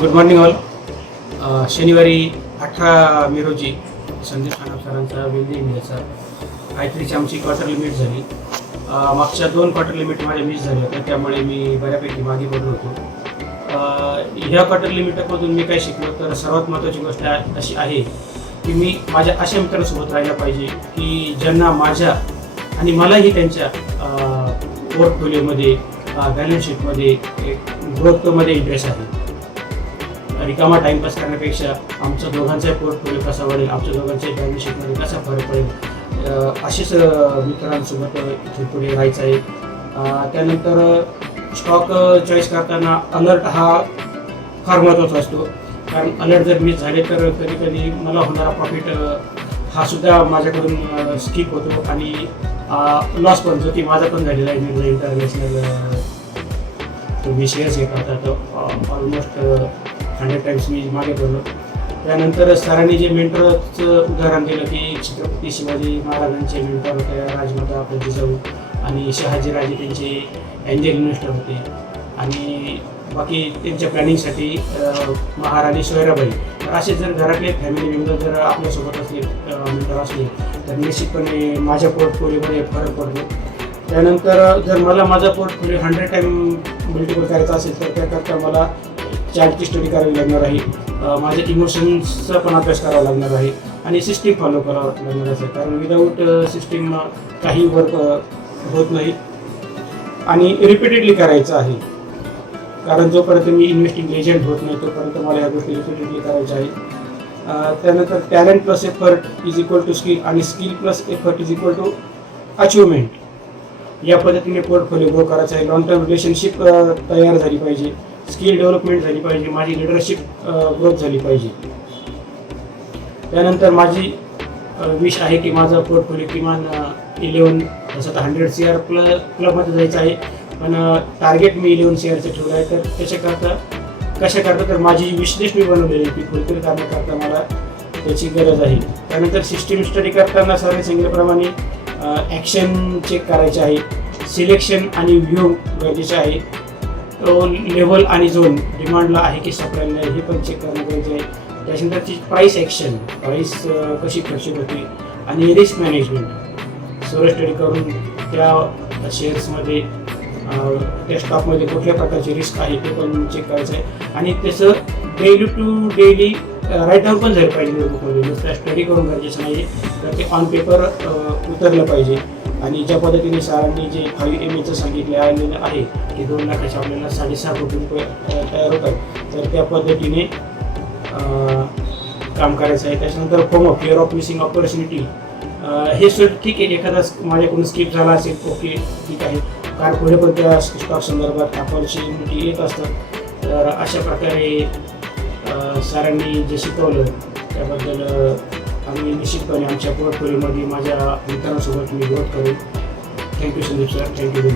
Good morning all. शनिवारी 18 मे रोजी संदीप सानप सरांचा वेल्दी इंडियाचा काहीतरीची आमची क्वार्टर लिमिट झाली. मागच्या 2 क्वार्टर लिमिट माझ्या मिस झाल्या होत्या, त्यामुळे मी बऱ्यापैकी मागे पडलो होतो. ह्या क्वार्टर लिमिटमधून मी काय शिकलो तर सर्वात महत्त्वाची गोष्ट अशी आहे की मी माझ्या अशा मित्रांसोबत राहायला पाहिजे की ज्यांना माझ्या आणि मलाही त्यांच्या पोर्टफोलिओमध्ये बॅलन्स शीटमध्ये ग्रोथमध्ये इंटरेस्ट आहे. रिकामा टाइमपास करण्यापेक्षा आमच्या दोघांचा पोर्टफोलिओ कसा वाढेल, आमच्या दोघांच्या बॅलन्स शीटमध्ये कसा फरक पडेल, असेच मित्रांसोबत इथे पुढे राहायचं आहे. त्यानंतर स्टॉक चॉईस करताना अलर्ट हा फार महत्त्वाचा असतो, कारण अलर्ट जर मिस झाले तर कधी कधी मला होणारा प्रॉफिट हा सुद्धा माझ्याकडून स्किप होतो आणि लॉस पण जो की माझा पण झालेला आहे. निर्णय इंटरनॅशनल मी शेअर्स घेत होता तर ऑलमोस्ट 100 टाइम्स मी मागे पडलो. त्यानंतर सरांनी जे मेंटरचं उदाहरण दिलं की छत्रपती शिवाजी महाराजांचे मेंटर होते राजमाता जिजाऊ आणि शहाजीराजे त्यांचे एंजल इन्व्हेस्टर होते आणि बाकी त्यांच्या प्लॅनिंगसाठी महाराणी सोयराबाई. तर असे जर घरातले फॅमिली मेंबर जर आपल्यासोबत असले मेंटर असले तर निश्चितपणे माझ्या पोर्टफोलिओमध्ये फरक पडतो. त्यानंतर जर मला माझा पोर्टफोलिओ 100 टाइम मल्टिपल करायचा असेल तर त्याकरता मला चार्टची स्टडी करावी लागणार आहे, माझ्या इमोशन्सचा पण अभ्यास करावा लागणार आहे आणि सिस्टीम फॉलो करावं लागणार आहे, कारण विदाऊट सिस्टीम काही वर्क होत नाही आणि रिपीटेडली करायचं आहे. कारण जोपर्यंत मी इन्व्हेस्टिंग एजंट होत नाही तोपर्यंत मला ह्या गोष्टी रिपीटेडली करायच्या आहे. त्यानंतर talent plus effort is equal to skill आणि skill plus effort is equal to achievement. या पद्धतीने पोर्टफोलिओ ग्रो करायचा आहे. लॉंग टर्म रिलेशनशिप तयार झाली पाहिजे, स्किल डेव्हलपमेंट झाली पाहिजे, माझी लिडरशिप ग्रोथ झाली पाहिजे. त्यानंतर माझी विश आहे की माझा पोर्टफोलिओ किमान 11 जसं तर 100 CR क्लबमध्ये जायचं आहे, पण टार्गेट मी 11 CRचं ठेवलं आहे. तर कशा करता तर माझी विशलिस्ट मी बनवलेली ती फुलफिल करण्याकरता मला त्याची गरज आहे. त्यानंतर सिस्टीम स्टडी करताना सरांनी सांगितल्याप्रमाणे ॲक्शन चेक करायचे आहे, सिलेक्शन आणि व्ह्यू गरजेचे आहे, तो लेवल आणि झोन डिमांडला आहे की सप्लायला नाही हे पण चेक करणं गरजेचं आहे. त्याच्यानंतर ती प्राईस कशी फ्लक्च्युएट होते आणि रिस्क मॅनेजमेंट सर्व स्टडी करून त्या शेअर्समध्ये त्या स्टॉकमध्ये कुठल्या प्रकारची रिस्क आहे ते पण चेक करायचं आहे आणि त्याचं daily to daily write down पण झालं पाहिजे नोटबुकमध्ये. नुसतं स्टडी करून गरजेचं नाही तर ते ऑन पेपर उतरलं पाहिजे. आणि ज्या पद्धतीने सरांनी जे 5 MAचं सांगितलं आहे की 2 लाखाचे आपल्याला 6.5 कोटी रुपये तयार होतात, तर त्या पद्धतीने काम करायचं आहे. त्याच्यानंतर FOMO fear of missing opportunity हे सुद्धा ठीक आहे, एखादा माझ्याकडून स्किप झाला असेल ओके ठीक आहे, कारण पुढे पण त्या स्टॉक संदर्भात ऑपॉर्च्युनिटी येत असतात. तर अशा प्रकारे सरांनी जे शिकवलं त्याबद्दल आम्ही निश्चितपणे आमच्या पोर्टफोलिओमध्ये माझ्या मित्रांसोबत मी ग्रोथ करेन. Thank you Sandeep sir, thank you.